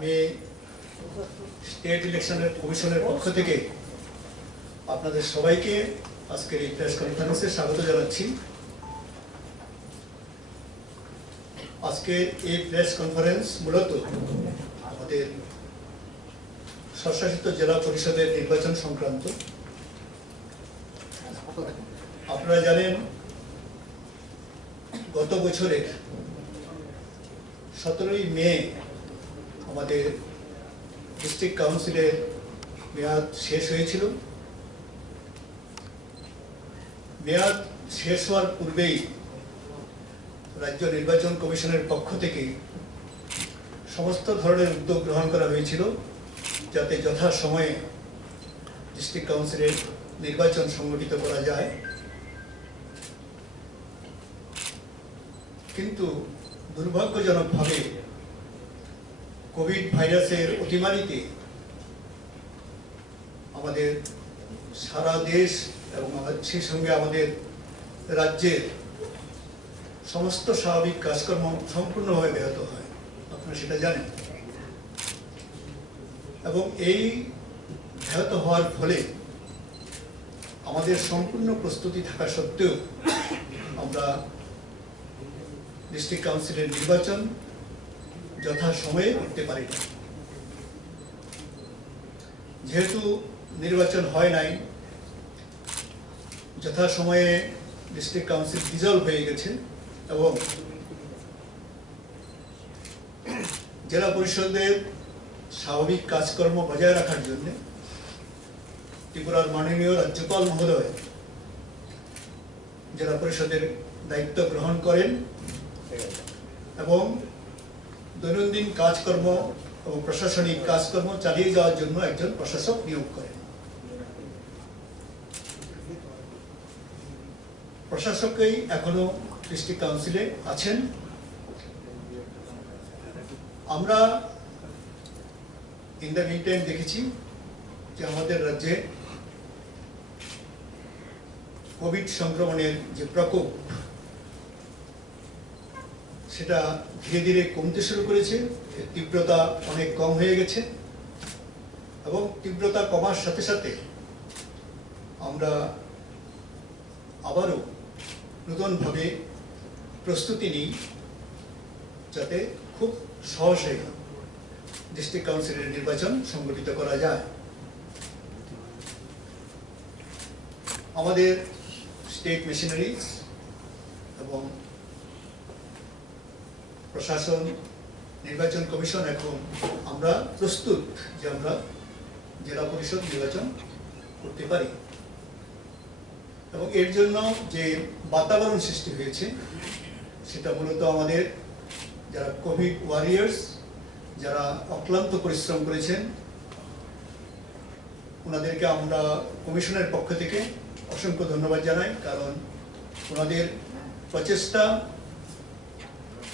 আমি স্টেট ইলেকশনের কমিশনের পক্ষ থেকে আপনাদের সবাইকে আজকের এই প্রেস কনফারেন্সে স্বাগত জানাচ্ছি। আজকের এই প্রেস কনফারেন্স মূলত আমাদের স্বশাসিত জেলা পরিষদের নির্বাচন সংক্রান্ত। আপনারা জানেন গত বছরের 17ই মে আমাদের ডিস্ট্রিক্ট কাউন্সিলের মেয়াদ শেষ হয়েছিল। মেয়াদ শেষ হওয়ার পূর্বেই রাজ্য নির্বাচন কমিশনের পক্ষ থেকে সমস্ত ধরনের উদ্যোগ গ্রহণ করা হয়েছিল যাতে যথাসময়ে ডিস্ট্রিক্ট কাউন্সিলের নির্বাচন সংগঠিত করা যায়। কিন্তু দুর্ভাগ্যজনকভাবে কোভিড ভাইরাসের অতিমারিতে আমাদের সারা দেশ এবং সেই সঙ্গে আমাদের রাজ্যের সমস্ত স্বাভাবিক কাজকর্ম সম্পূর্ণভাবে ব্যাহত হয়, আপনারা সেটা জানেন। এবং এই ব্যাহত হওয়ার ফলে আমাদের সম্পূর্ণ প্রস্তুতি থাকা সত্ত্বেও আমরা ডিস্ট্রিক্ট কাউন্সিলের নির্বাচন যথাসময়ে করতে পারি না। যেহেতু নির্বাচন হয় নাই, যথাসময়ে ডিস্ট্রিক্ট কাউন্সিল ডিজলভ হয়ে গেছে এবং জেলা পরিষদের স্বাভাবিক কাজকর্ম বজায় রাখার জন্য ত্রিপুরার মাননীয় রাজ্যপাল মহোদয় জেলা পরিষদের দায়িত্ব গ্রহণ করেন এবং দৈনন্দিন কাজকর্ম এবং প্রশাসনিক কাজকর্ম চালিয়ে যাওয়ার জন্য একজন প্রশাসক নিয়োগ করেন। প্রশাসকই এখনো ডিস্ট্রিক্ট কাউন্সিলে আছেন। আমরা ইন দ্য মিন টাইম দেখেছি যে আমাদের রাজ্যে কোভিড সংক্রমণের যে প্রকোপ সেটা ধীরে ধীরে কমতে শুরু করেছে, তীব্রতা অনেক কম হয়ে গেছে এবং তীব্রতা কমার সাথে সাথে আমরা আবারও নতুনভাবে প্রস্তুতি নিই যাতে খুব সহজে ডিস্ট্রিক্ট কাউন্সিলের নির্বাচন সংগঠিত করা যায়। আমাদের স্টেট মেশিনারিজ এবং প্রশাসন, নির্বাচন কমিশন এখন আমরা প্রস্তুত যে আমরা জেলা পরিষদ নির্বাচন করতে পারি এবং এর জন্য যে বাতাবরণ সৃষ্টি হয়েছে সেটা মূলত আমাদের যারা কোভিড ওয়ারিয়ার্স, যারা অক্লান্ত পরিশ্রম করেছেন, ওনাদেরকে আমরা কমিশনের পক্ষ থেকে অসংখ্য ধন্যবাদ জানাই। কারণ ওনাদের প্রচেষ্টা,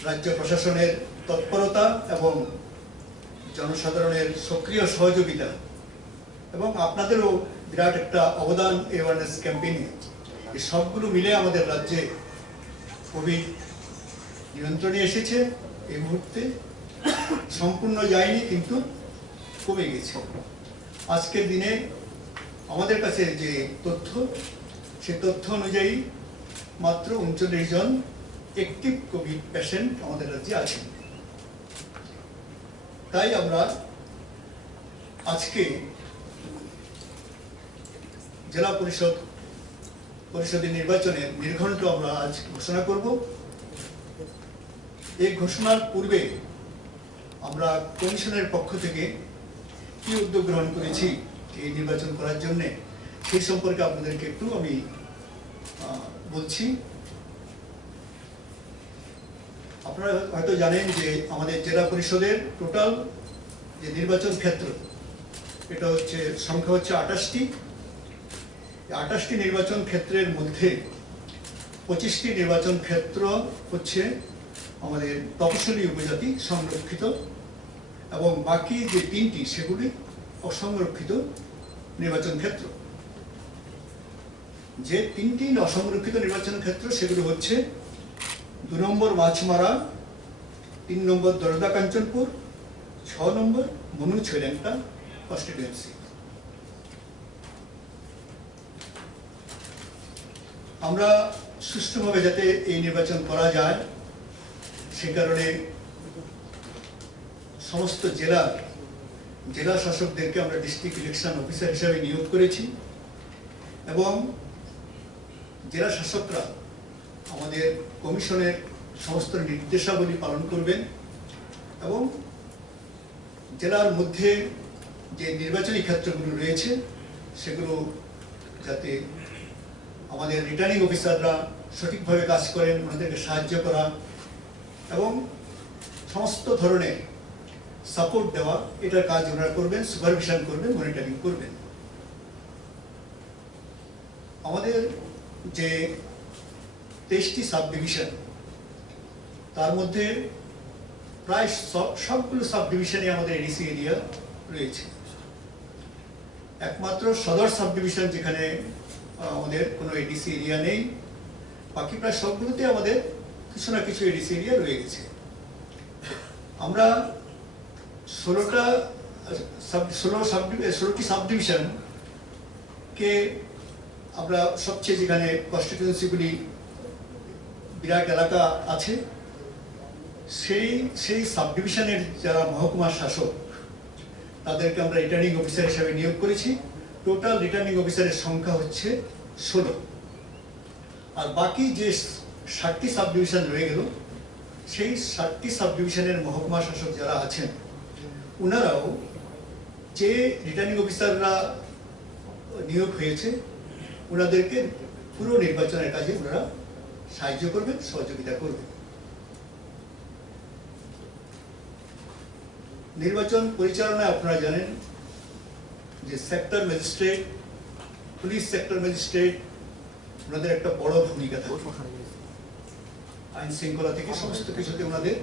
রাজ্য প্রশাসনের তৎপরতা এবং জনসাধারণের সক্রিয় সহযোগিতা এবং আপনাদেরও বিরাট একটা অবদান অ্যাওয়ারনেস ক্যাম্পেইনে, এই সবগুলো মিলে আমাদের রাজ্যে কোভিড নিয়ন্ত্রণে এসেছে। এই মুহূর্তে সম্পূর্ণ যায়নি, কিন্তু কমে গেছে। আজকের দিনে আমাদের কাছে যে তথ্য, সেই তথ্য অনুযায়ী মাত্র 39 জন অ্যাক্টিভ কোভিড পেশেন্ট আমাদের রাজ্যে আছেন। তাই আমরা আজকে জেলা পরিষদের নির্বাচনের নির্ঘণ্ট আমরা আজ ঘোষণা করব। এই ঘোষণার পূর্বে আমরা কমিশনের পক্ষ থেকে কি উদ্যোগ গ্রহণ করেছি এই নির্বাচন করার জন্য, সেই সম্পর্কে আপনাদেরকে একটু আমি বলছি। আপনারা হয়তো জানেন যে আমাদের জেলা পরিষদের টোটাল যে নির্বাচন ক্ষেত্র, এটা হচ্ছে সংখ্যা হচ্ছে 28টি। 28টি নির্বাচন ক্ষেত্রের মধ্যে 25টি নির্বাচন ক্ষেত্র হচ্ছে আমাদের তপশিলি উপজাতি সংরক্ষিত এবং বাকি যে 3টি সেগুলি অসংরক্ষিত নির্বাচন ক্ষেত্র। যে 3টি অসংরক্ষিত নির্বাচন ক্ষেত্র সেগুলো হচ্ছে 2 নম্বর মাছমারা, 3 নম্বর দরদা কাঞ্চনপুর, 6 6 নম্বর মনু ছৈলেংটা কনস্টিটিউয়েন্সি। আমরা সুষ্ঠুভাবে যাতে এই নির্বাচন করা যায় সে কারণে সমস্ত জেলা শাসকদেরকে আমরা ডিস্ট্রিক্ট ইলেকশন অফিসার হিসাবে নিয়োগ করেছি এবং জেলা শাসকরা আমাদের কমিশনের সমস্ত নির্দেশাবলী পালন করবেন এবং জেলার মধ্যে যে নির্বাচনী ক্ষেত্রগুলো রয়েছে সেগুলো যাতে আমাদের রিটার্নিং অফিসাররা সঠিকভাবে কাজ করেন, ওনাদেরকে সাহায্য করা এবং সমস্ত ধরনের সাপোর্ট দেওয়া, এটার কাজ ওনারা করবেন, সুপারভিশন করবেন, মনিটরিং করবেন। আমাদের যে 23টি সাব ডিভিশন, তার মধ্যে প্রায় সবগুলো সাব ডিভিশনে আমাদের এডিসি এরিয়া রয়েছে। একমাত্র সদর সাব ডিভিশন যেখানে আমাদের কোনো এডিসি এরিয়া নেই, বাকি প্রায় সবগুলোতে আমাদের কিছু না কিছু এডিসি এরিয়া রয়ে গেছে। আমরা 16টি সাব ডিভিশনকে আমরা সবচেয়ে যেখানে কনস্টিটিউয়েন্সিগুলি বিরাট এলাকা আছে সেই সাব ডিভিশনের যারা মহকুমা শাসক তাদেরকে আমরা রিটার্নিং অফিসার হিসাবে নিয়োগ করেছি। টোটাল রিটার্নিং অফিসারের সংখ্যা হচ্ছে 16। আর বাকি যে 60টি সাব ডিভিশন রয়ে গেল সেই 60টি সাব ডিভিশনের মহকুমা শাসক যারা আছেন ওনারাও যে রিটার্নিং অফিসাররা নিয়োগ হয়েছে ওনাদেরকে পুরো নির্বাচনের কাজে ওনারা সাহায্য করবেন, সহযোগিতা করবেন। নির্বাচন পরিচালনায় আপনারা জানেন যে sector magistrate, police sector magistrate ওনাদের একটা বড় ভূমিকা থাকে। আইন শৃঙ্খলা থেকে সমস্ত কিছুতে ওনাদের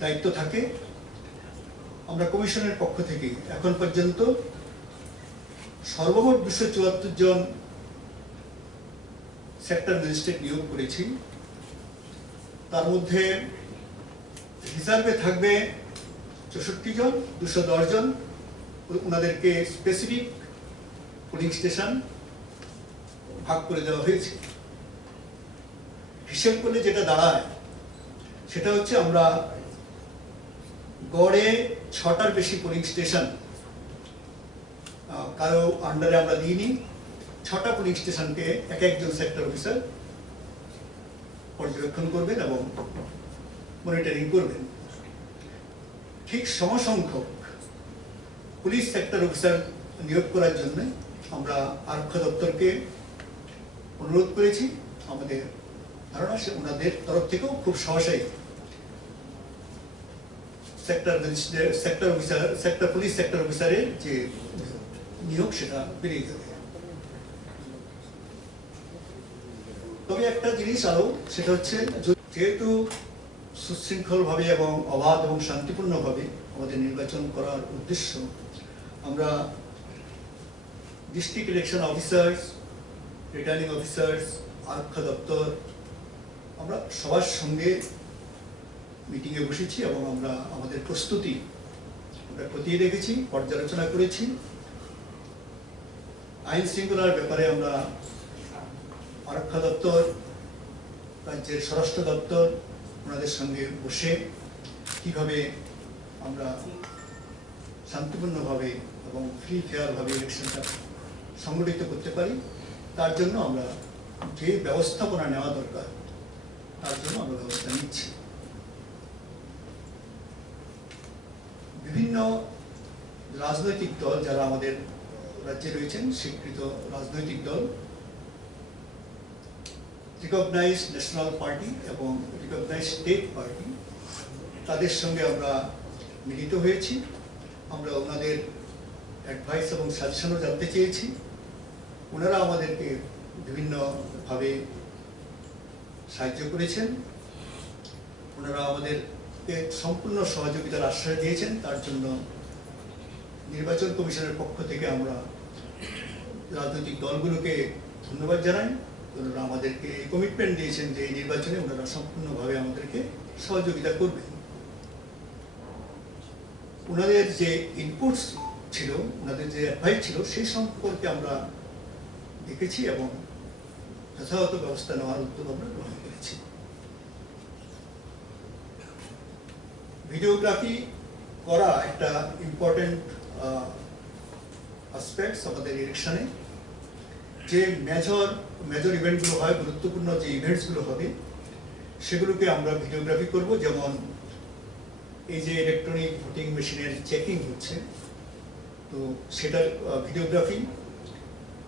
দায়িত্ব থাকে। আমরা কমিশনের পক্ষ থেকে এখন পর্যন্ত সর্বমোট 274 জন সেক্টর ম্যাজিস্ট্রেট নিয়োগ করেছি। তার মধ্যে রিজার্ভে থাকবে 64 জন, 210 জন ওনাদেরকে স্পেসিফিক পোলিং স্টেশন ভাগ করে দেওয়া হয়েছে। হিসেব করলে যেটা দাঁড়ায় সেটা হচ্ছে আমরা গড়ে 6টার বেশি পোলিং স্টেশন কারো আন্ডারে আমরা দিইনি। 6টা পোলিং স্টেশনকে একজন সেক্টর অফিসার পর্যবেক্ষণ করবেন এবং মনিটরিং করবেন। ঠিক সমসংখ্যক পুলিশ সেক্টর অফিসার নিয়োগ করার জন্য আমরা আরক্ষা দপ্তরকে অনুরোধ করেছি। আমাদের ধারণা সে ওনাদের তরফ থেকেও খুব সহসাই পুলিশ সেক্টর অফিসারের যে নিয়োগ সেটা বেরিয়ে যাবে। তবে একটা জিনিস আরো, সেটা হচ্ছে যেহেতু সুশৃঙ্খলভাবে এবং অবাধ এবং শান্তিপূর্ণভাবে আমাদের নির্বাচন করার উদ্দেশ্য, আমরা district election officers, returning officers, আরক্ষা দপ্তর আমরা সবার সঙ্গে মিটিংয়ে বসেছি এবং আমরা আমাদের প্রস্তুতি আমরা খতিয়ে দেখেছি, পর্যালোচনা করেছি। আইন শৃঙ্খলার ব্যাপারে আমরা আরক্ষা দপ্তর, রাজ্যের স্বরাষ্ট্র দপ্তর ওনাদের সঙ্গে বসে কিভাবে আমরা শান্তিপূর্ণভাবে এবং ফ্রি ফেয়ারভাবে ইলেকশনটা সংগঠিত করতে পারি তার জন্য আমরা যে ব্যবস্থাপনা নেওয়া দরকার তার জন্য আমরা ব্যবস্থা নিচ্ছি। বিভিন্ন রাজনৈতিক দল যারা আমাদের রাজ্যে রয়েছেন, স্বীকৃত রাজনৈতিক দল, রিকগনাইজড ন্যাশনাল পার্টি এবং রিকগনাইজড স্টেট পার্টি, তাদের সঙ্গে আমরা মিলিত হয়েছি। আমরা ওনাদের অ্যাডভাইস এবং সাজেশনও জানতে চেয়েছি। ওনারা আমাদেরকে বিভিন্নভাবে সাহায্য করেছেন। ওনারা আমাদেরকে সম্পূর্ণ সহযোগিতার আশ্বাস দিয়েছেন। তার জন্য নির্বাচন কমিশনের পক্ষ থেকে আমরা রাজনৈতিক দলগুলোকে ধন্যবাদ জানাই। ওনারা আমাদেরকে কমিটমেন্ট দিয়েছেন যে এই নির্বাচনে ওনারা সম্পূর্ণভাবে আমাদেরকে সহযোগিতা করবেন। ওনাদের যে ইনপুটস ছিল, ওনাদের যে অ্যাডভাইস ছিল, সেই সম্পর্কে আমরা দেখেছি এবং যথাযথ ব্যবস্থা নেওয়ার উদ্যোগ আমরা গ্রহণ করেছি। ভিডিওগ্রাফি করা একটা ইম্পর্টেন্ট অ্যাসপেক্টস আমাদের ইলেকশনে। যে মেজর ইভেন্টগুলো হয়, গুরুত্বপূর্ণ যে ইভেন্টসগুলো হবে, সেগুলোকে আমরা ভিডিওগ্রাফি করব। যেমন এই যে ইলেকট্রনিক ভোটিং মেশিনের চেকিং হচ্ছে, তো সেটার ভিডিওগ্রাফি।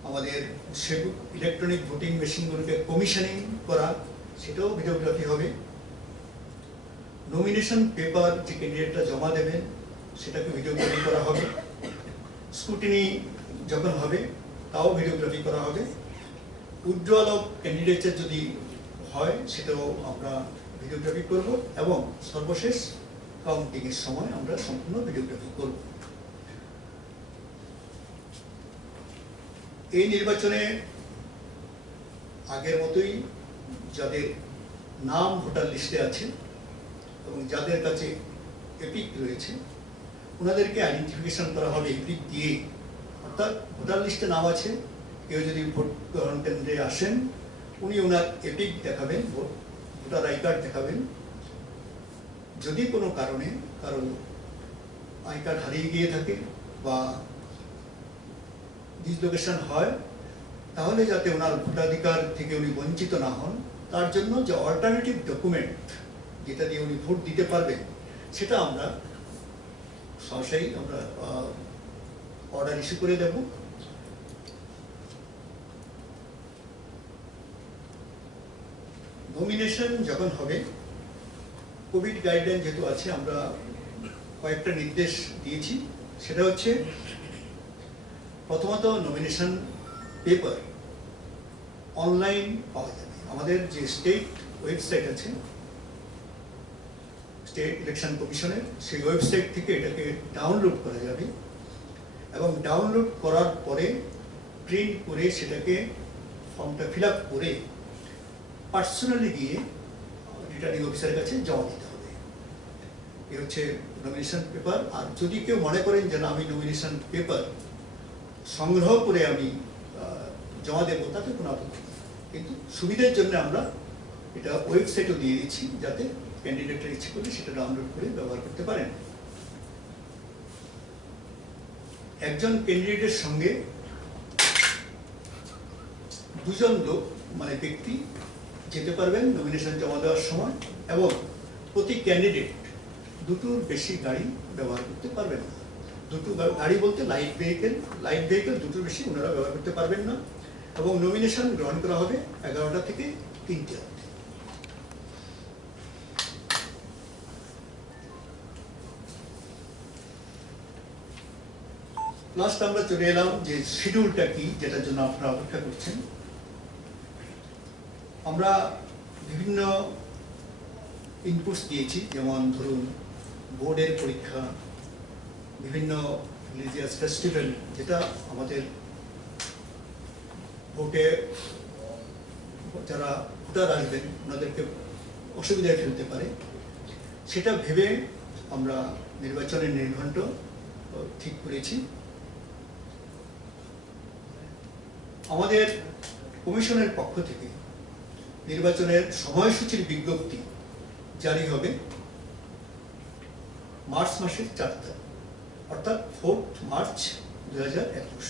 আমাদের সে ইলেকট্রনিক ভোটিং মেশিনগুলোকে কমিশনিং করা, সেটাও ভিডিওগ্রাফি হবে। নমিনেশন পেপার যে ক্যান্ডিডেটরা জমা দেবেন, সেটাকে ভিডিওগ্রাফি করা হবে। স্ক্রুটিনি যখন হবে, তাও ভিডিওগ্রাফি করা হবে। উইথড্রয়াল অফ ক্যান্ডিডেটস যদি হয়, সেটাও আমরা ভিডিওগ্রাফি করব। এবং সর্বশেষ কাউন্টিংয়ের সময় আমরা সম্পূর্ণ ভিডিওগ্রাফি করব। এই নির্বাচনে আগের মতোই যাদের নাম ভোটার লিস্টে আছে এবং যাদের কাছে এপিক রয়েছে, ওনাদেরকে আইডেন্টিফিকেশন করা হবে এপিক দিয়ে। অর্থাৎ ভোটার লিস্টে নাম আছে, কেউ যদি ভোট গ্রহণ কেন্দ্রে আসেন, উনি ওনার এপিক দেখাবেন, ভোটার আই কার্ড দেখাবেন। যদি কোনো কারণে কারো আই কার্ড হারিয়ে গিয়ে থাকে বা ডিসলোকেশন হয়, তাহলে যাতে ওনার ভোটাধিকার থেকে উনি বঞ্চিত না হন, তার জন্য যে অল্টারনেটিভ ডকুমেন্ট যেটা দিয়ে উনি ভোট দিতে পারবেন, সেটা আমরা সহসাই আমরা অর্ডার ইস্যু করে দেব। নমিনেশন যখন হবে, কোভিড গাইডলাইন যেহেতু আছে, আমরা কয়েকটা নির্দেশ দিয়েছি। সেটা হচ্ছে, প্রথমত নমিনেশন পেপার অনলাইন পাওয়া যাবে। আমাদের যে স্টেট ওয়েবসাইট আছে, স্টেট ইলেকশন কমিশনের, সেই ওয়েবসাইট থেকে এটাকে ডাউনলোড করা যাবে এবং ডাউনলোড করার পরে প্রিন্ট করে সেটাকে ফর্মটা ফিল আপ করে পার্সোনালি গিয়ে রিটার্নিং অফিসারের কাছে জমা দিতে হবে। এ হচ্ছে নমিনেশন পেপার। আর যদি কেউ মনে করেন যে না, আমি নমিনেশন পেপার সংগ্রহ করে আমি জমা দেবো, তাতে কোনো আপত্তি নেই। কিন্তু সুবিধার জন্য আমরা এটা ওয়েবসাইটও দিয়ে দিচ্ছি, যাতে ক্যান্ডিডেটরা ইচ্ছে করলে সেটা ডাউনলোড করে ব্যবহার করতে পারেন। একজন ক্যান্ডিডেটের সঙ্গে দুজন লোক মানে ব্যক্তি যেতে পারবেন নমিনেশন জমা দেওয়ার সময়, এবং প্রতি ক্যান্ডিডেট দুটোর বেশি গাড়ি ব্যবহার করতে পারবেন না। দুটো গাড়ি বলতে লাইট ভেহিকেল দুটোর বেশি ওনারা ব্যবহার করতে পারবেন না। এবং নমিনেশন গ্রহণ করা হবে 11টা থেকে 3টে। লাস্ট আমরা চলে এলাম যে শিডিউলটা কি, যেটার জন্য আপনারা অপেক্ষা করছেন। আমরা বিভিন্ন ইনপুটস দিয়েছি, যেমন ধরুন বোর্ডের পরীক্ষা, বিভিন্ন রিলিজিয়াস ফেস্টিভ্যাল, যেটা আমাদের ভোটে যারা ভোটার আসবেন ওনাদেরকে অসুবিধায় ফেলতে পারে, সেটা ভেবে আমরা নির্বাচনের নির্ঘণ্ট ঠিক করেছি। আমাদের কমিশনের পক্ষ থেকে নির্বাচনের সময়সূচির বিজ্ঞপ্তি জারি হবে মার্চ মাসের 4 তারিখ, অর্থাৎ 4 মার্চ 2021।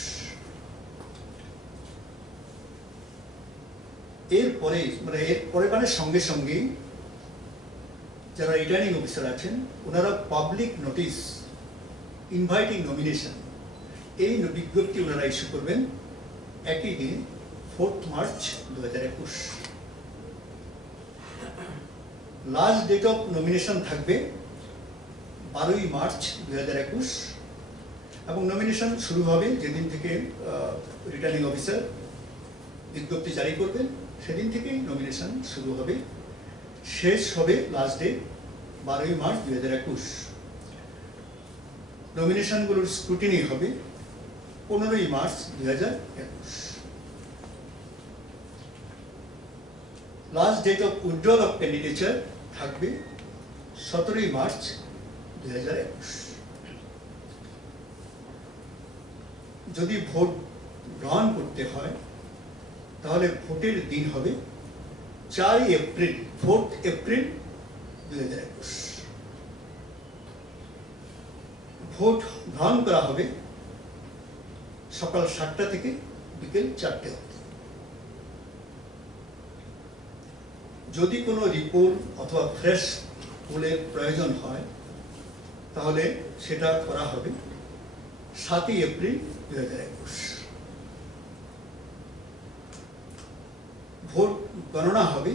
এরপরে মানে সঙ্গে সঙ্গেই যারা রিটার্নিং অফিসার আছেন, ওনারা পাবলিক নোটিশ ইনভাইটিং নমিনেশন, এই বিজ্ঞপ্তি ওনারা ইস্যু করবেন একই দিন 4 March 2021। Last date of nomination থাকবে 12ই মার্চ 2021 এবং নমিনেশন শুরু হবে যেদিন থেকে রিটার্নিং অফিসার বিজ্ঞপ্তি জারি করবেন, সেদিন থেকেই নমিনেশন শুরু হবে, শেষ হবে লাস্ট ডে 12ই মার্চ 2021। নমিনেশনগুলোর স্ক্রুটিনি হবে 15ই March 2021। Last date of withdrawal of candidature থাকবে 17ই মার্চ 2021। যদি ভোট গ্রহণ করতে হয় তাহলে ভোটের দিন হবে 4 এপ্রিল, 4 এপ্রিল 2021। ভোট গ্রহণ করা হবে সকাল 7টা থেকে বিকেল 4টে অবধি। যদি কোনো রিপোর্ট অথবা ফ্রেশ পোলের প্রয়োজন হয় তাহলে সেটা করা হবে 7 এপ্রিল 2021। ভোট গণনা হবে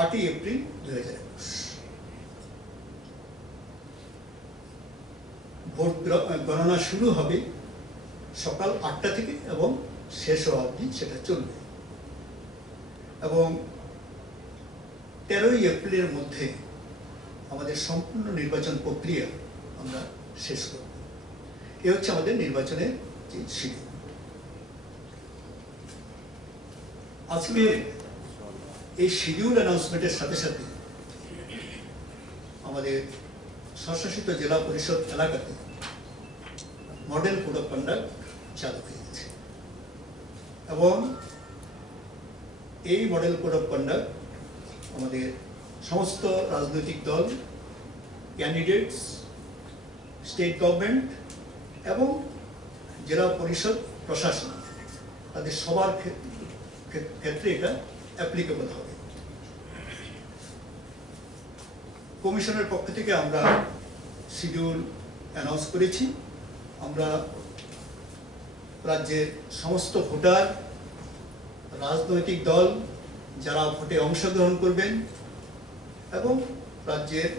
8 এপ্রিল 2021। ভোট গণনা শুরু হবে সকাল 8টা থেকে এবং শেষ হওয়া অবধি সেটা চলবে, এবং 13 এপ্রিলের মধ্যে আমাদের সম্পূর্ণ নির্বাচন প্রক্রিয়া আমরা শেষ করব। এ হচ্ছে আমাদের নির্বাচনের যে শিডিউল। আজকে এই শিডিউল অ্যানাউন্সমেন্টের সাথে সাথে আমাদের স্বশাসিত জেলা পরিষদ এলাকাতে মডেল কোড অফ কন্ডাক্ট চালু হয়ে গেছে, এবং এই মডেল কোড অফ কন্ডাক্ট আমাদের সমস্ত রাজনৈতিক দল, ক্যান্ডিডেটস, স্টেট গভর্নমেন্ট এবং জেলা পরিষদ প্রশাসন তাদের সবার ক্ষেত্রে এটা অ্যাপ্লিকেবল হবে। কমিশনের পক্ষ থেকে আমরা শিডিউল অ্যানাউন্স করেছি। আমরা রাজ্যের সমস্ত ভোটার, রাজনৈতিক দল যারা ভোটে অংশগ্রহণ করবেন এবং রাজ্যের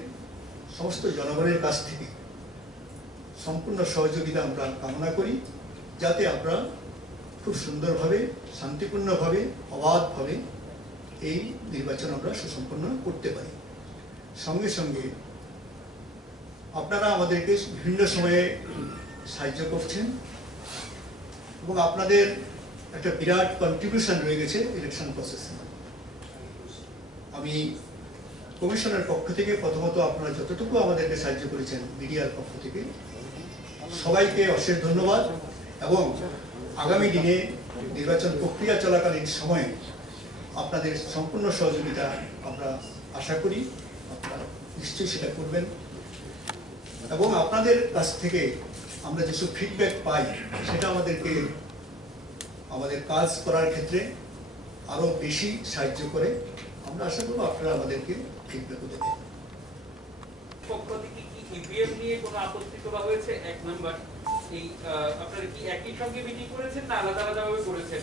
সমস্ত জনগণের কাছ থেকে সম্পূর্ণ সহযোগিতা আমরা কামনা করি, যাতে আমরা খুব সুন্দরভাবে, শান্তিপূর্ণভাবে, অবাধভাবে এই নির্বাচন আমরা সুসম্পন্ন করতে পারি। সঙ্গে সঙ্গে আপনারা আমাদেরকে বিভিন্ন সময়ে সাহায্য করছেন এবং আপনাদের একটা বিরাট কন্ট্রিবিউশন রয়ে গেছে ইলেকশন প্রসেসে। আমি কমিশনের পক্ষ থেকে প্রথমত আপনারা যতটুকু আমাদেরকে সাহায্য করেছেন মিডিয়ার পক্ষ থেকে সবাইকে অশেষ ধন্যবাদ, এবং আগামী দিনে নির্বাচন প্রক্রিয়া চলাকালীন সময়ে আপনাদের সম্পূর্ণ সহযোগিতা আমরা আশা করি, আপনারা নিশ্চয়ই সেটা করবেন। এবং আপনাদের কাছ থেকে আমরা যেসব ফিডব্যাক পাই সেটা আমাদেরকে আমাদের কাজ করার ক্ষেত্রে আরো বেশি সাহায্য করে। আমরা আশা করব আপনারা আমাদেরকে ফিডব্যাকও দেবেন। পক্ষ থেকে কি ইভিএম নিয়ে কোনো আপত্তি তোলা হয়েছে? এক নাম্বার, এই আপনারা কি একই সঙ্গে মিটিং করেছেন না আলাদা আলাদা ভাবে করেছেন?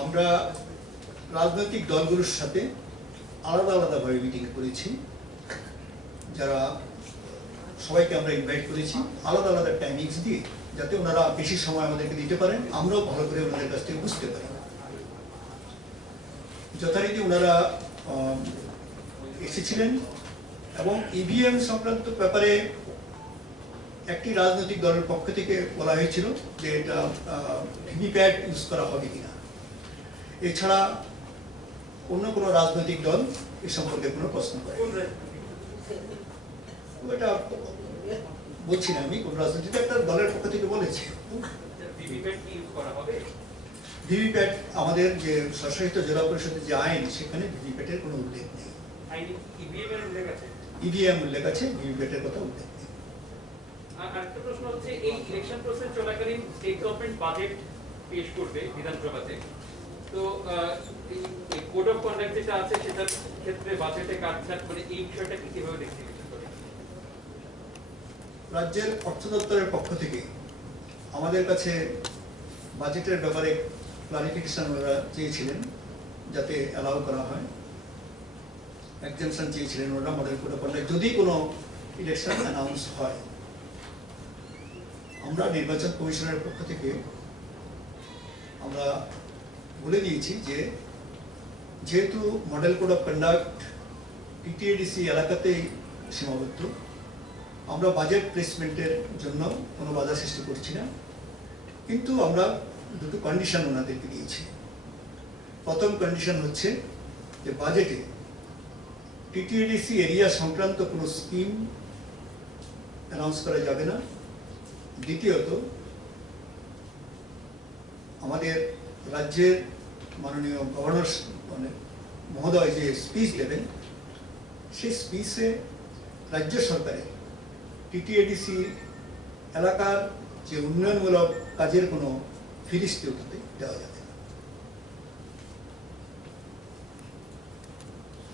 আমরা রাজনৈতিক দলগুলোর সাথে আলাদা আলাদাভাবে মিটিং করেছি। যারা সবাইকে আমরা ইনভাইট করেছি আলাদা আলাদা টাইমিংস দিয়ে, যাতে ওনারা বেশি সময় আমাদেরকে দিতে পারেন, আমরাও ভালো করে ওনাদের কাছ থেকে বুঝতে পারি। যথারীতি ওনারা এসেছিলেন এবং ইভিএম সংক্রান্ত ব্যাপারে একটি রাজনৈতিক দলের পক্ষ থেকে বলা হয়েছিল যে এটা ভিভিপ্যাট ইউজ করা হবে কিনা। এছাড়া অন্য কোনো রাজনৈতিক দল এ সম্পর্কে কোনো প্রশ্ন করে এটা বলছি না আমি, কোন রাজনৈতিক একটা দলের পক্ষ থেকে বলেছে ভিভিপ্যাট আমাদের যে স্বশাসিত জেলা পরিষদের যে আইন সেখানে ভিভিপ্যাটের কোনো উল্লেখ নেই। ইভিএম উল্লেখ আছে, ভিভিপ্যাটের কথা উল্লেখ নেই। আরেকটা প্রশ্ন হচ্ছে, এই ইলেকশন প্রসেস চলাকালীন স্টেট গভর্নমেন্ট বাজেট পেশ করবে বিধানসভাতে, তো এই কোড অফ কন্ডাক্ট যেটা আছে সেটার ক্ষেত্রে বাজেটে কাটছাট মানে এই বিষয়টা কি কিভাবে দেখতে পাচ্ছেন? রাজ্যের অর্থ দপ্তরের পক্ষ থেকে আমাদের কাছে বাজেটের ব্যাপারে ক্লারিফিকেশন ওরা চেয়েছিলেন, যাতে অ্যালাউ করা হয়। এক্সেমশন চেয়েছিলেন ওরা মডেল কোড অফ কন্ডাক্ট যদি কোনো ইলেকশন অ্যানাউন্স হয়। আমরা নির্বাচন কমিশনের পক্ষ থেকে আমরা বলে দিয়েছি যে যেহেতু model code of conduct TTADC এলাকাতেই সীমাবদ্ধ, আমরা বাজেট প্লেসমেন্টের জন্য কোনো বাধা সৃষ্টি করছি না, কিন্তু আমরা দুটো কন্ডিশন ওনাদেরকে দিয়েছি। প্রথম কন্ডিশন হচ্ছে যে বাজেটে টিটিএডিসি এরিয়া সংক্রান্ত কোনো স্কিম অ্যানাউন্স করা যাবে না। দ্বিতীয়ত, আমাদের রাজ্যের মাননীয় গভর্নর মানে মহোদয় যে স্পিচ দেবেন, সেই স্পিচে রাজ্য সরকারের টিটিএডিসি এলাকার যে উন্নয়নমূলক কাজের কোনো ফিরিস্তি উঠতে দেওয়া যাবে না।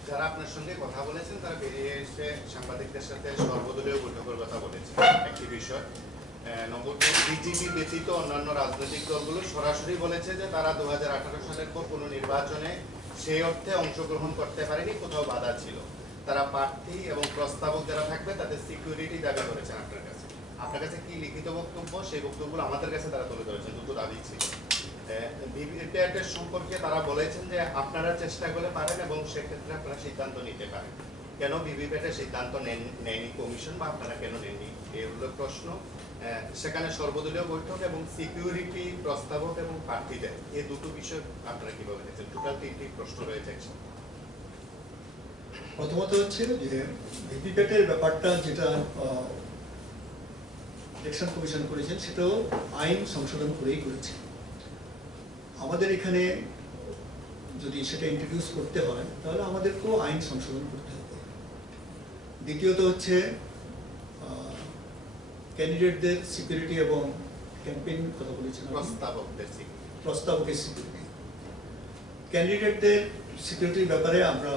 যারা আপনার সঙ্গে কথা বলেছেন তারা বেরিয়ে এসে সাংবাদিকদের সাথে সর্বদলীয় বৈঠকের কথা বলেছেন। একটি বিষয়, নম্বর 2, বিজেপি ব্যতীত অন্যান্য রাজনৈতিক দলগুলো সরাসরি বলেছে যে তারা 2018 সালের পর কোনো নির্বাচনে সেই অর্থে অংশগ্রহণ করতে পারেনি, কোথাও বাধা ছিল। তারা প্রার্থী এবং প্রস্তাবক যারা থাকবে তাদের সিকিউরিটি দাবি করেছেন আপনার কাছে। আপনার কাছে কি লিখিত বক্তব্য? সেই বক্তব্যগুলো আমাদের কাছে তারা তুলে ধরেছেন, দুটো দাবি ছিল। ভিভিপ্যাটের সম্পর্কে তারা বলেছেন যে আপনারা চেষ্টা করে পারেন এবং সেক্ষেত্রে আপনারা সিদ্ধান্ত নিতে পারেন। কেন ভিভিপ্যাটের সিদ্ধান্ত নেয়নি কমিশন, বা আপনারা কেন নেননি, এই হলো প্রশ্ন। সেখানে সর্বদলীয় বৈঠক এবং সিকিউরিটি, প্রস্তাবক এবং প্রার্থীদের, এই দুটো বিষয় আপনারা কিভাবে দেখছেন? টোটাল 3টি প্রশ্ন রয়েছে। প্রথমত হচ্ছে যে ভিভিপ্যাটের ব্যাপারটা যেটা ইলেকশন কমিশন করেছেন, সেটাও আইন সংশোধন করেই করেছে। আমাদের এখানে যদি সেটা ইন্ট্রোডিউস করতে হয় তাহলে আমাদেরকেও আইন সংশোধন করতে হবে। দ্বিতীয়ত হচ্ছে ক্যান্ডিডেটদের সিকিউরিটি এবং ক্যাম্পেইন কথা বলেছেন, প্রস্তাবকের সিকিউরিটি। ক্যান্ডিডেটদের সিকিউরিটির ব্যাপারে আমরা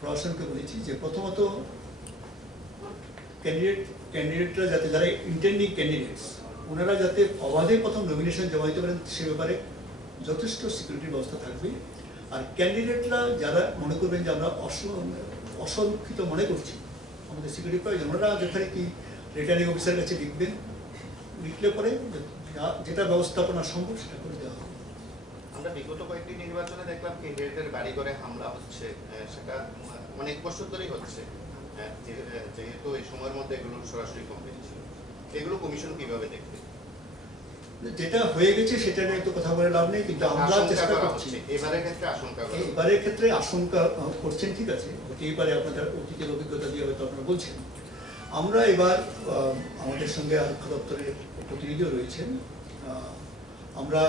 প্রশাসনকে বলেছি যে প্রথমত ক্যান্ডিডেটরা যাতে, যারা ইন্টেন্ডিং ক্যান্ডিডেটস, ওনারা যাতে অবাধে প্রথম নমিনেশন জমা দিতে পারেন সে ব্যাপারে যথেষ্ট সিকিউরিটির ব্যবস্থা থাকবে। আর ক্যান্ডিডেটরা যারা মনে করবেন যে আমরা অসুরক্ষিত মনে করছি, আমাদের সিকিউরিটি প্রয়োজন, ওনারা যেখানে কি রিটার্নিং অফিসারের কাছে লিখবেন, লিখলে পরে যেটা ব্যবস্থাপনা সম্ভব সেটা করে দেওয়া হবে। আমরা বিগত কয়েকটি নির্বাচনে দেখলাম ক্যান্ডিডেটের বাড়ি ঘরে হামলা হচ্ছে, সেটা অনেক বছর ধরেই হচ্ছে, যেহেতু এই সময়ের মধ্যে এগুলো সরাসরি কমপ্লেন ছিল। এগুলো কমিশন কিভাবে দেখবে? যেটা হয়ে গেছে সেটা নিয়ে তো কথা বলে লাভ নেই, কিন্তু আমরা চেষ্টা করছি। এবারের ক্ষেত্রে আশঙ্কা করছেন, ঠিক আছে, হতেই পারে আপনাদের অতীতের অভিজ্ঞতা দিয়ে হয়তো আপনারা বলছেন। আমরা এবার আমাদের সঙ্গে আরক্ষা দপ্তরের প্রতিনিধিও রয়েছেন, আমরা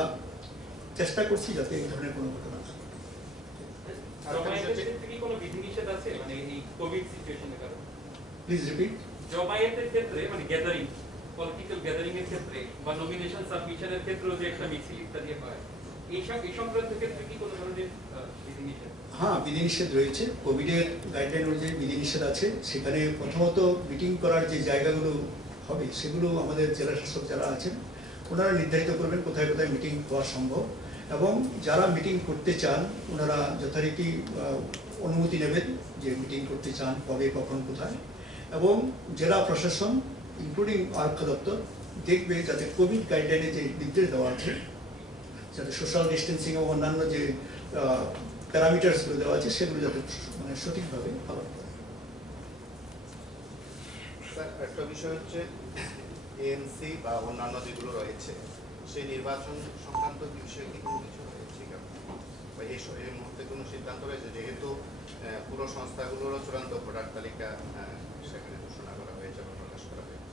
চেষ্টা করছি যাতে এই ধরনের কোনো ঘটনা না ঘটে। Please repeat. জমায়েতের ক্ষেত্রে মানে গ্যাদারিং, পলিটিক্যাল গ্যাদারিং এর ক্ষেত্রে বা নমিনেশন সাবমিশনের ক্ষেত্রে যে একটা মিছিল ইত্যাদি হয়, এই সংক্রান্ত ক্ষেত্রে কি কোনো ধরনের বিধিনিষেধ? হ্যাঁ, বিধিনিষেধ রয়েছে। কোভিডের গাইডলাইন অনুযায়ী বিধিনিষেধ আছে। সেখানে প্রথমত মিটিং করার যে জায়গাগুলো হবে সেগুলো আমাদের জেলা শাসক যারা আছেন ওনারা নির্ধারিত করবেন কোথায় কোথায় মিটিং হওয়া সম্ভব, এবং যারা মিটিং করতে চান ওনারা যথারীতি অনুমতি নেবেন যে মিটিং করতে চান কবে, কখন, কোথায়। এবং জেলা প্রশাসন ইনক্লুডিং আরক্ষা দপ্তর দেখবে যাতে কোভিড গাইডলাইনে যে নির্দেশ দেওয়া আছে, যাতে সোশ্যাল ডিস্টেন্সিং এবং অন্যান্য যে প্যারামিটার্সগুলো দেওয়া আছে সেগুলো যাতে মানে সঠিকভাবে পালন করে। স্যার, একটা বিষয় হচ্ছে এএনসি বা অন্যান্য যেগুলো রয়েছে সেই নির্বাচন সংক্রান্ত বিষয়ে কি কোনো কিছু রয়েছে বা এই মুহূর্তে কোনো সিদ্ধান্ত রয়েছে, যেহেতু পুরো সংস্থাগুলোরও চূড়ান্ত ভোটার তালিকা সেখানে ঘোষণা করা হয়েছে বা প্রকাশ করা হয়েছে?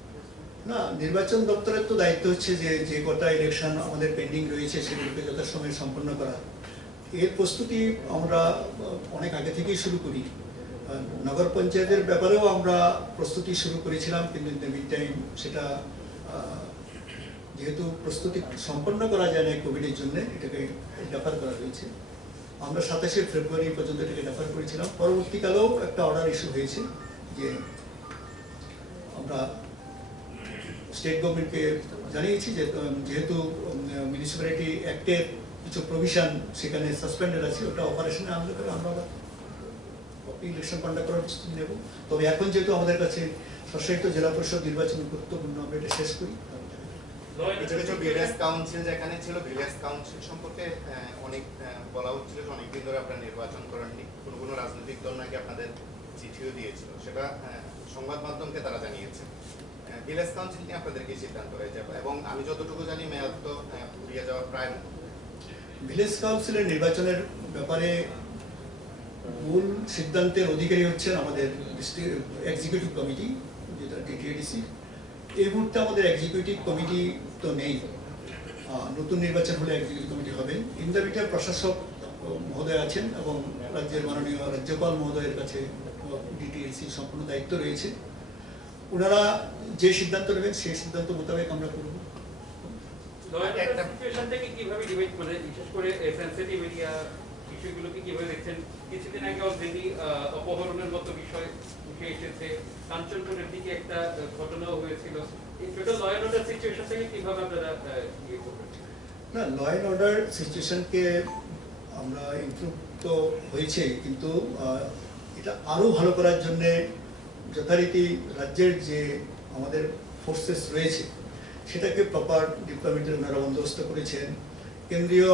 না, নির্বাচন দপ্তরের তো দায়িত্ব হচ্ছে যে কটা ইলেকশন আমাদের পেন্ডিং রয়েছে সেগুলোকে যথাসময়ে সম্পন্ন করা। এর প্রস্তুতি আমরা অনেক আগে থেকেই শুরু করি। নগর পঞ্চায়েতের ব্যাপারেও আমরা প্রস্তুতি শুরু করেছিলাম, কিন্তু ইন দ্য মিড টাইম সেটা যেহেতু প্রস্তুতি সম্পন্ন করা যায় না কোভিডের জন্য, এটাকে ডেফার করা হয়েছে। আমরা 27শে ফেব্রুয়ারি পর্যন্ত এটাকে ডেফার করেছিলাম। পরবর্তীকালেও একটা অর্ডার ইস্যু হয়েছে যে আমরা স্টেট গভর্নমেন্টকে জানিয়েছি যে যেহেতু মিউনিসিপ্যালিটি অ্যাক্টের কিছু প্রভিশন সেখানে সাসপেন্ডেড আছে, ওটা অপারেশনে আনলে করে আমরা ইলেকশন কন্ডাক্ট করার প্রস্তুতি নেব। তবে এখন যেহেতু আমাদের কাছে সশায়িত জেলা পরিষদ নির্বাচন গুরুত্বপূর্ণ, আমরা এটা শেষ করি। কিছু কিছু ভিলেজ কাউন্সিল যেখানে ছিল, ভিলেজ কাউন্সিল সম্পর্কে অনেক বলা হচ্ছিল যে অনেকদিন ধরে আপনারা নির্বাচন করেননি, কোনো কোনো রাজনৈতিক দল নাকি আপনাদের চিঠিও দিয়েছিল, সেটা সংবাদ মাধ্যমকে তারা জানিয়েছে। ভিলেজ কাউন্সিল নিয়ে আপনাদের কি সিদ্ধান্ত হয়েছে? এবং আমি যতটুকু জানি মেয়াদ তো ফুরিয়ে যাওয়ার প্রায়। ভিলেজ কাউন্সিলের নির্বাচনের ব্যাপারে মূল সিদ্ধান্তের অধিকারী হচ্ছেন আমাদের এক্সিকিউটিভ কমিটি, যেটা টিটিএডিসি। এই মুহূর্তে আমাদের এক্সিকিউটিভ কমিটি তো নেই, নতুন নির্বাচন হলে এক্সিকিউটিভ কমিটি হবে। ইন দ্য মিডিয়াম প্রশাসক মহোদয় আছেন এবং রাজ্যের মাননীয় রাজ্যপাল মহোদয়ের কাছে ডিটিএডিসির সম্পূর্ণ দায়িত্ব রয়েছে। ওনারা যে সিদ্ধান্ত নেবেন সেই সিদ্ধান্ত মোতাবেক আমরা করব। সিচুয়েশন থেকে কিভাবে ডিবেট, মানে বিশেষ করে সেনসিটিভ এরিয়া বিষয়গুলোকে কিভাবে দেখছেন? কিছুদিন আগে অলরেডি অপহরণের মতো বিষয় উঠে এসেছে, কাঞ্চনপুরের দিকে একটা ঘটনাও হয়েছিল। এই total law and order situation থেকে কিভাবে আপনারা ইয়ে করবেন? না, ল অ্যান্ড অর্ডার সিচুয়েশনকে আমরা ইমপ্রুভ তো হয়েছে, কিন্তু এটা আরও ভালো করার জন্যে যথারীতি রাজ্যের যে আমাদের ফোর্সেস রয়েছে সেটাকে প্রপার ডিপ্লয়মেন্টের ওনারা বন্দোবস্ত করেছেন। কেন্দ্রীয়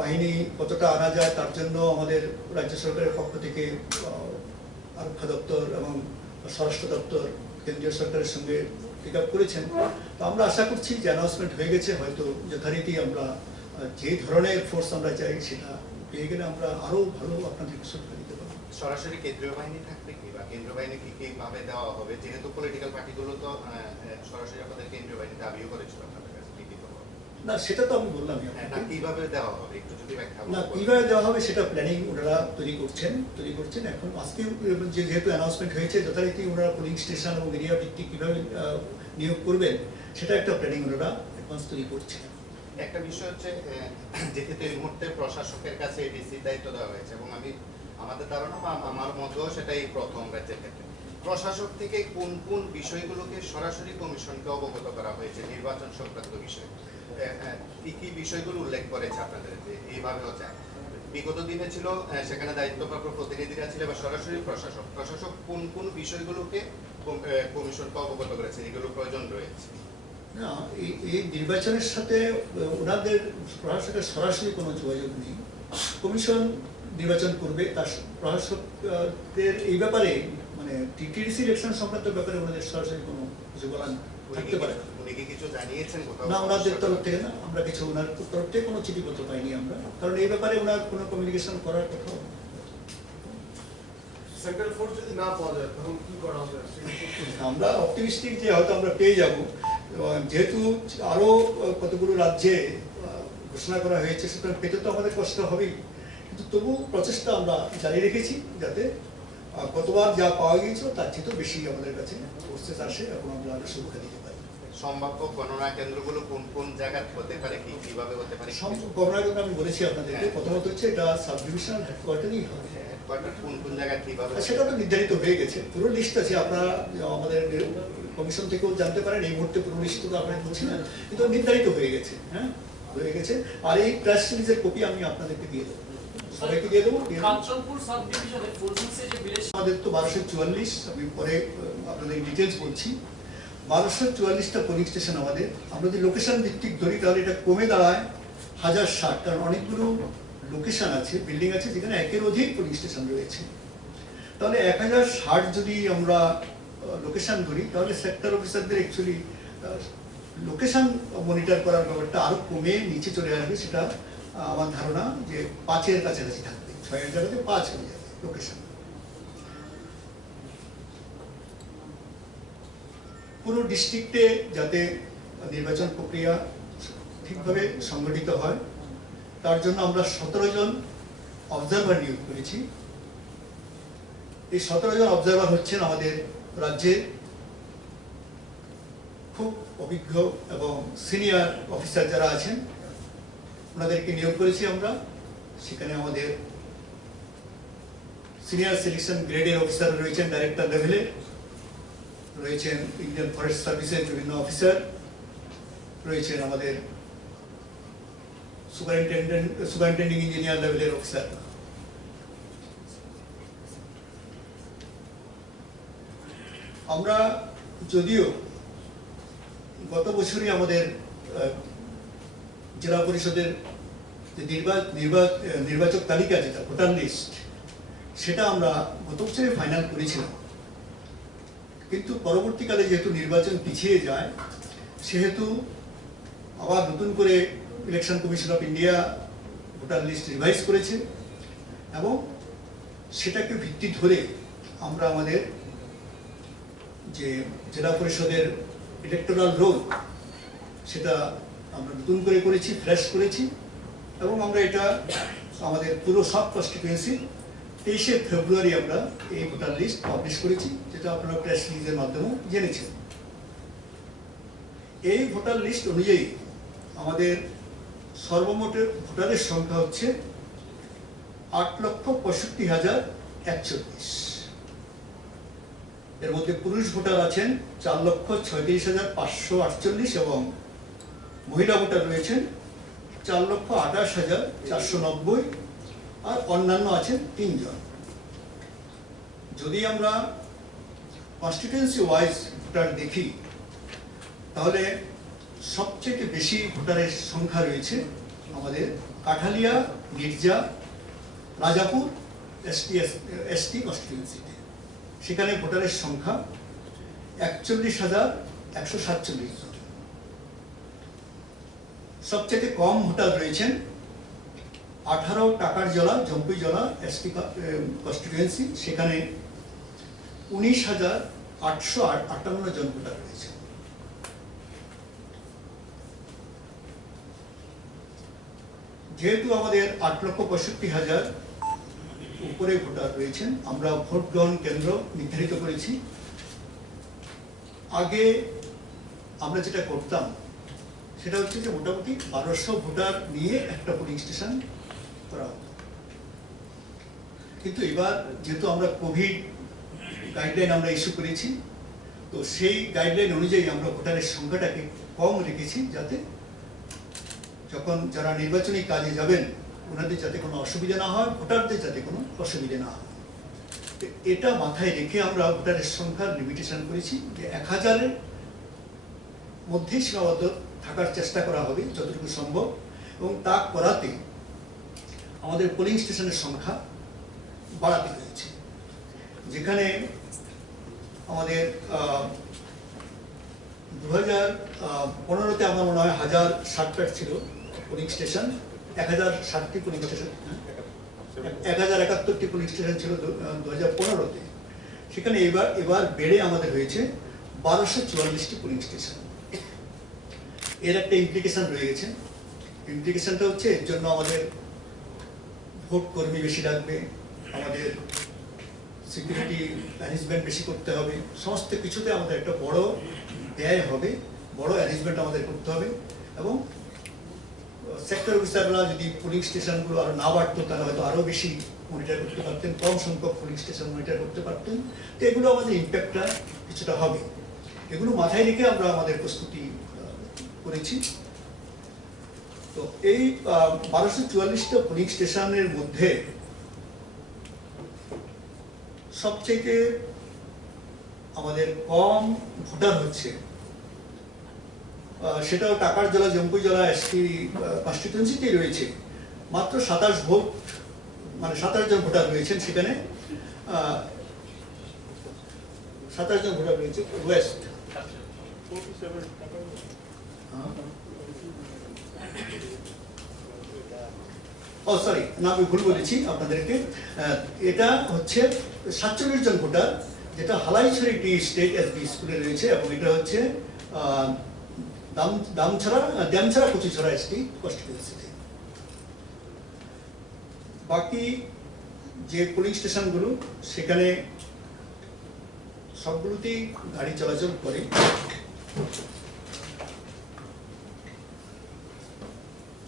বাহিনী কতটা আনা যায় তার জন্য আমাদের রাজ্য সরকারের পক্ষ থেকে আরক্ষা দপ্তর এবং স্বরাষ্ট্র দপ্তর কেন্দ্রীয় সরকারের সঙ্গে পিক আপ করেছেন। তো আমরা আশা করছি যে অ্যানাউন্সমেন্ট হয়ে গেছে, হয়তো যথারীতি আমরা যে ধরনের ফোর্স আমরা চাই সেটা পেয়ে গেলে আমরা আরও ভালো আপনাদেরকে সুবিধা দিতে পারবো। সরাসরি কেন্দ্রীয় বাহিনী থাকবে কি, বা কেন্দ্রীয় বাহিনী কি কিভাবে দেওয়া হবে? যেহেতু পলিটিক্যাল পার্টিগুলো তো সরাসরি আমাদের কেন্দ্রীয় বাহিনী দাবিও করেছিল আপনাদের কাছে, না সেটা তো আমি বললাম না কিভাবে দেওয়া হবে একটু যদি ব্যাখ্যা না কিভাবে দেওয়া হবে সেটা প্ল্যানিং ওনারা তৈরি করছেন। এখন আজকে যেহেতু অ্যানাউন্সমেন্ট হয়েছে, যথারীতি ওনারা পোলিং স্টেশন এবং এরিয়া ভিত্তিক কিভাবে নিয়োগ করবেন সেটা একটা প্ল্যানিং ওনারা অ্যাডভান্স তৈরি করছেন। একটা বিষয় হচ্ছে, যেহেতু এই মুহূর্তে প্রশাসকের কাছে এডিসি দায়িত্ব দেওয়া হয়েছে এবং আমাদের ধারণা বা আমার মতেও সেটাই প্রথম রাজ্যের ক্ষেত্রে, প্রশাসক থেকে কোন কোন বিষয়গুলোকে সরাসরি কমিশনকে অবগত করা হয়েছে নির্বাচন সংক্রান্ত বিষয়, কি কি বিষয়গুলো উল্লেখ করেছে আপনাদের যে এইভাবে হচ্ছে? বিগত দিনে ছিল সেখানে দায়িত্বপ্রাপ্ত প্রতিনিধিরা ছিল বা সরাসরি প্রশাসক কোন কোন বিষয়গুলোকে কমিশনকে অবগত করেছে এগুলো প্রয়োজন রয়েছে? না, এই নির্বাচনের সাথে ওনাদের প্রশাসকের সরাসরি কোনো যোগাযোগ নেই। কমিশন নির্বাচন করবে, তার প্রশাসকদের এই ব্যাপারে মানে টিটিডিসি ইলেকশন সংক্রান্ত ব্যাপারে ওনাদের সরাসরি কোনো কিছু বলার থাকতে পারে না। উনি কি কিছু জানিয়েছেন কোথাও? না, ওনাদের তরফ থেকে না, আমরা কিছু ওনার তরফ থেকে কোনো চিঠিপত্র পাইনি আমরা, কারণ এই ব্যাপারে ওনার কোনো কমিউনিকেশন করার কথা। সেন্ট্রাল ফোর্স যদি না পাওয়া যায় তখন কি করা হবে? আমরা অপটিমিস্টিক যে হয়তো আমরা পেয়ে যাব, যেহেতু আরো কতগুলো রাজ্যে ঘোষণা করা হয়েছে, সুতরাং পেতে তো আমাদের কষ্ট হবেই, কিন্তু তবু প্রচেষ্টা আমরা জারি রেখেছি যাতে কতবার যা পাওয়া গিয়েছিল তার চেয়ে বেশি আমাদের কাছে ফোর্সেস আসে এবং আমরা আরো সুরক্ষা দিতে পারি। সম্ভাব্য গণনা কেন্দ্রগুলো কোন কোন জায়গায় হতে পারে, কিভাবে হতে পারে? গণনা কেন্দ্র আমি বলেছি আপনাদেরকে, প্রথমত হচ্ছে এটা সাব ডিভিশনাল হেডকোয়ার্টারই হবে। কোন কোন জায়গায় কিভাবে? সেটা তো নির্ধারিত হয়ে গেছে, পুরো লিস্ট আছে, আপনারা আমাদের কমিশন থেকেও জানতে পারেন। এই মুহূর্তে পুরো লিস্ট তো আপনারা বলছি না, কিন্তু নির্ধারিত হয়ে গেছে, হ্যাঁ হয়ে গেছে। আর এই প্রেস রিলিজের কপি আমি আপনাদেরকে দিয়ে দেবো, সবাইকে দিয়ে দেবো। আমাদের তো 1244, আমি পরে আপনাদের ডিটেলস বলছি। 1244টা পোলিং স্টেশন আমাদের। আমরা যদি লোকেশন ভিত্তিক ধরি তাহলে এটা কমে দাঁড়ায় 1060, কারণ অনেকগুলো লোকেশন আছে, বিল্ডিং আছে যেখানে একের অধিক পোলিং স্টেশন রয়েছে। তাহলে 1060 যদি আমরা লোকেশন ধরি তাহলে সেক্টর অফিসারদের অ্যাকচুয়ালি লোকেশন মনিটর করার ব্যাপারটা আরো কমে নিচে চলে আসবে। সেটা আমার ধারণা যে 5-এর কাছাকাছি থাকবে, 6-এর জায়গাতে 5 হয়ে যাবে লোকেশন। পুরো ডিস্ট্রিক্টে যাতে নির্বাচন প্রক্রিয়া ঠিকভাবে সংগঠিত হয় তার জন্য আমরা 17 জন অবজারভার নিয়োগ করেছি। এই 17 জন অবজারভার হচ্ছেন আমাদের রাজ্যের খুব অভিজ্ঞ এবং সিনিয়র অফিসার যারা আছেন ওনাদেরকে নিয়োগ করেছি আমরা। সেখানে আমাদের সিনিয়র সিলেকশন গ্রেডের অফিসার রয়েছেন, ডাইরেক্টর লেভেলে রয়েছেন ইন্ডিয়ান ফরেস্ট সার্ভিসের বিভিন্ন অফিসার রয়েছেন, আমাদের সুপারিনটেন্ডিং ইঞ্জিনিয়ার লেভেলের অফিসার। আমরা যদিও গত বছরই আমাদের জেলা পরিষদের যে নির্বাচক তালিকা যেটা ভোটার লিস্ট সেটা আমরা গত বছরে ফাইনাল করেছিলাম, কিন্তু পরবর্তীকালে যেহেতু নির্বাচন পিছিয়ে যায় সেহেতু আবার নতুন করে election commission of India voter list revise করেছে এবং সেটাকে ভিত্তি ধরে আমরা আমাদের যে জেলা পরিষদের ইলেকটোরাল রোল সেটা আমরা নতুন করে করেছি, ফ্রেশ করেছি, এবং আমরা এটা আমাদের পুরো সব কনস্টিটিউয়েন্সি 23শে ফেব্রুয়ারি আমরা এই ভোটার লিস্ট পাবলিশ করেছি, যেটা আপনারা প্রেস রিলিজের মাধ্যমে জেনেছেন। এই ভোটার লিস্ট অনুযায়ী আমাদের সর্বমোট ভোটারের সংখ্যা হচ্ছে 8,65,041। এর মধ্যে পুরুষ ভোটার আছেন 4,36,548 এবং মহিলা ভোটার রয়েছেন 4,28,490, আর অন্যান্য আছেন 3 জন। যদি আমরা কনস্টিটিউয়েন্সি ওয়াইজ ভোটার দেখি, তাহলে সবচেয়ে বেশি ভোটারের সংখ্যা রয়েছে আমাদের কাঠালিয়া, মির্জা, রাজাপুর এসটি কনস্টিটিউয়েন্সিতে। সেখানে ভোটারের সংখ্যা 41,147 জন। সবচেয়ে কম ভোটার রয়েছেন 18 টাকার জলা, জম্পুই জলা এসটি কনস্টিটিউয়েন্সি, সেখানে 19,858 জন ভোটার রয়েছে। যেহেতু আমাদের 8,65,000 উপরে ভোটার রয়েছেন, আমরা ভোট গ্রহণ কেন্দ্র নির্ধারিত করেছি। আগে আমরা যেটা করতাম সেটা হচ্ছে যে মোটামুটি 1200 ভোটার নিয়ে একটা পোলিং স্টেশন করা হতো, কিন্তু এবার যেহেতু আমরা কোভিড গাইডলাইন আমরা ইস্যু করেছি, তো সেই গাইডলাইন অনুযায়ী আমরা ভোটারের সংখ্যাটাকে কম রেখেছি, যাতে যখন যারা নির্বাচনী কাজে যাবেন ওনাদের যাতে কোনো অসুবিধা না হয়, ভোটারদের যাতে কোনো অসুবিধা না হয়। এটা মাথায় রেখে আমরা ভোটারের সংখ্যার লিমিটেশন করেছি যে 1000-এর মধ্যেই সীমাবদ্ধ থাকার চেষ্টা করা হবে যতটুকু সম্ভব, এবং তা করাতে আমাদের পোলিং স্টেশনের সংখ্যা বাড়াতে হয়েছে। যেখানে আমাদের 2015-তে আমার মনে হয় 1060 ছিল পোলিং স্টেশন, 1060টি পোলিং স্টেশন, 1071টি পোলিং স্টেশন ছিল 2015-তে। সেখানে এবার বেড়ে আমাদের হয়েছে 1244টি পোলিং স্টেশন। এর একটা ইমপ্লিকেশন রয়ে গেছে। ইমপ্লিকেশনটা হচ্ছে এর জন্য আমাদের ভোট কর্মী বেশি লাগবে, আমাদের সিকিউরিটি অ্যারেঞ্জমেন্ট বেশি করতে হবে, সমস্ত কিছুতে আমাদের একটা বড় ব্যয় হবে, বড় অ্যারেঞ্জমেন্ট আমাদের করতে হবে। এবং সেক্টর অফিসাররা যদি পোলিং স্টেশনগুলো আরো না বাড়তো, তাহলে হয়তো আরো বেশি মনিটর করতে পারতেন, কম সংখ্যক পোলিং স্টেশন মনিটর করতে পারতেন। তো এগুলো আমাদের ইম্প্যাক্টটা কিছুটা হবে। এগুলো মাথায় রেখে আমরা আমাদের প্রস্তুতি করেছি। তো এই 1244টা পোলিং স্টেশনের মধ্যে সবচেয়ে আমাদের কম ভোটার হচ্ছে, সেটাও টাকার জলা, জম্পুই জলা এসটি কনস্টিটিউয়েন্সিতেই রয়েছে। মাত্র 27 ভোট, মানে 27 জন ভোটার রয়েছেন সেখানে। 27 জন ভোটার রয়েছে ওয়েস্ট। ও সরি, না আমি ভুল বলেছি আপনাদেরকে। এটা হচ্ছে 47 জন ভোটার, যেটা হালাইছড়ি টি স্টেট এসবি স্কুলে রয়েছে, এবং এটা হচ্ছে দামছড়া কুচিছড়া এসটি কনস্টিটিউয়েন্সিতে। বাকি যে পোলিং স্টেশনগুলো, সেখানে সবগুলোতেই গাড়ি চলাচল করে।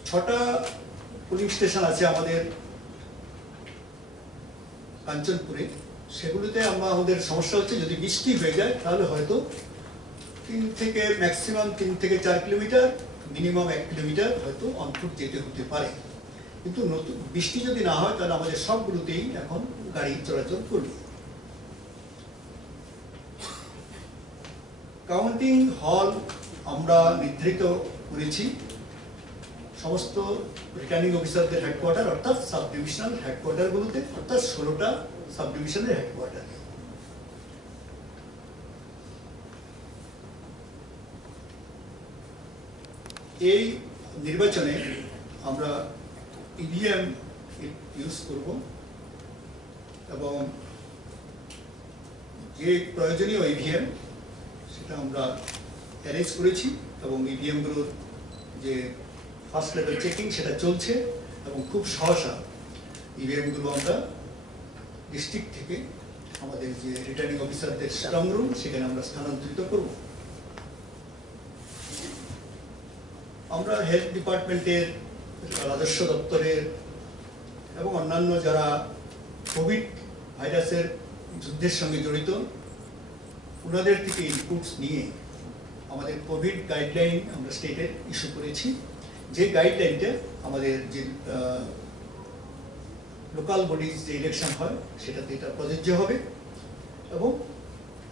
ছটা পোলিং স্টেশন আছে আমাদের কাঞ্চনপুরে। সেগুলোতে আমাদের সমস্যা হচ্ছে, যদি বৃষ্টি হয়ে যায় তাহলে হয়তো 3 থেকে ম্যাক্সিমাম 3 থেকে 4 কিলোমিটার, মিনিমাম 1 কিলোমিটার হয়তো অনফুট যেতে হতে পারে। কিন্তু নতুন বৃষ্টি যদি না হয় তাহলে আমাদের সবগুলোতেই এখন গাড়ি চলাচল করবে। কাউন্টিং হল আমরা নির্ধারিত করেছি সমস্ত রিটার্নিং অফিসারদের হেডকোয়ার্টার, অর্থাৎ সাব ডিভিশনাল হেডকোয়ার্টারগুলোতে, অর্থাৎ 16টা সাব ডিভিশনের হেডকোয়ার্টার। এই নির্বাচনে আমরা ইভিএম ইউজ করব, এবং যে প্রয়োজনীয় ইভিএম সেটা আমরা অ্যারেঞ্জ করেছি এবং ইভিএমগুলোর যে ফার্স্ট লেভেল চেকিং সেটা চলছে এবং খুব সহসা ইভিএমগুলো আমরা ডিস্ট্রিক্ট থেকে আমাদের যে রিটার্নিং অফিসারদের স্ট্রং রুম সেখানে আমরা স্থানান্তরিত করব। আমরা হেলথ ডিপার্টমেন্টের, রাজস্ব দপ্তরের এবং অন্যান্য যারা কোভিড ভাইরাসের যুদ্ধের সঙ্গে জড়িত ওনাদের থেকে ইনপুটস নিয়ে আমাদের কোভিড গাইডলাইন আমরা স্টেটের ইস্যু করেছি, যে গাইডলাইনটা আমাদের যে লোকাল বডিজ যে ইলেকশন হয় সেটাতে এটা প্রযোজ্য হবে এবং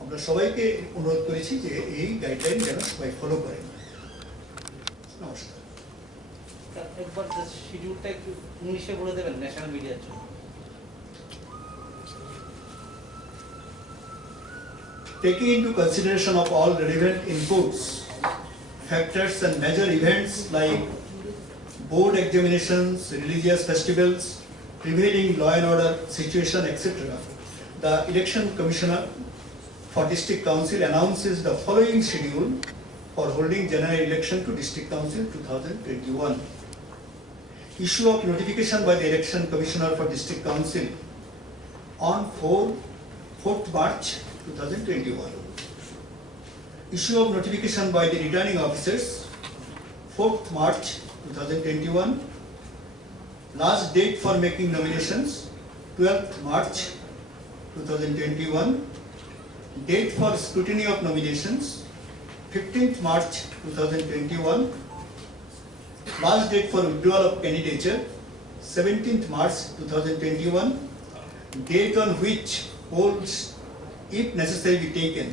আমরা সবাইকে অনুরোধ করেছি যে এই গাইডলাইন যেন সবাই ফলো করেন। নমস্কার। একবার শিডিউলটা একটু ইংলিশে বলে দেবেন ন্যাশনাল মিডিয়ার জন্য। Taking into consideration of all relevant inputs, factors and major events like board examinations, religious festivals, prevailing law and order situation, etc., the Election Commissioner for District Council announces the following schedule for holding general election to District Council 2021. Issue of notification by the Election Commissioner for District Council on 4th March 2021. Issue of notification by the returning officers 4th March 2021. Last date for making nominations 12th March 2021. Date for scrutiny of nominations 15th March 2021. Last date for withdrawal of candidature 17th March 2021. Date on which polls, if necessary, be taken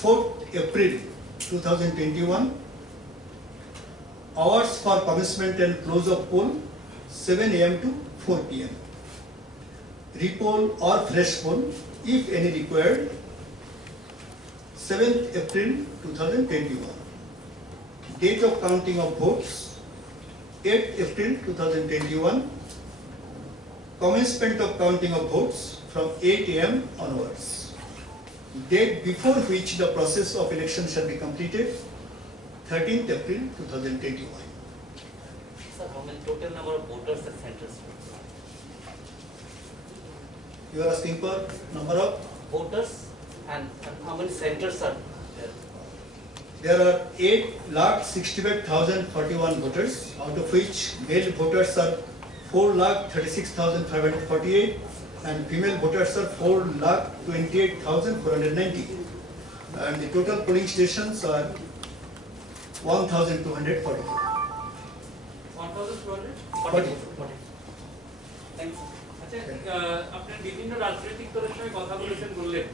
4th April 2021. Hours for commencement and close of poll 7 AM to 4 PM. Repoll or fresh poll, if any required, 7th April 2021. Date of counting of votes 8th April 2021. Commencement of counting of votes from 8 AM onwards. Date before which the process of election shall be completed 13th April 2021. Sir, how many total number of voters and centers? You are asking for number of? Voters and how many centers are there? There are 8,65,041 voters, out of which male voters are 4,36,548 and female voters are 4,28,490. And the total polling stations are 1,244. 1200? 44. Thanks. আচ্ছা, আপনার বিভিন্ন রাজনৈতিক দলের সঙ্গে কথা বলেছেন বললেন,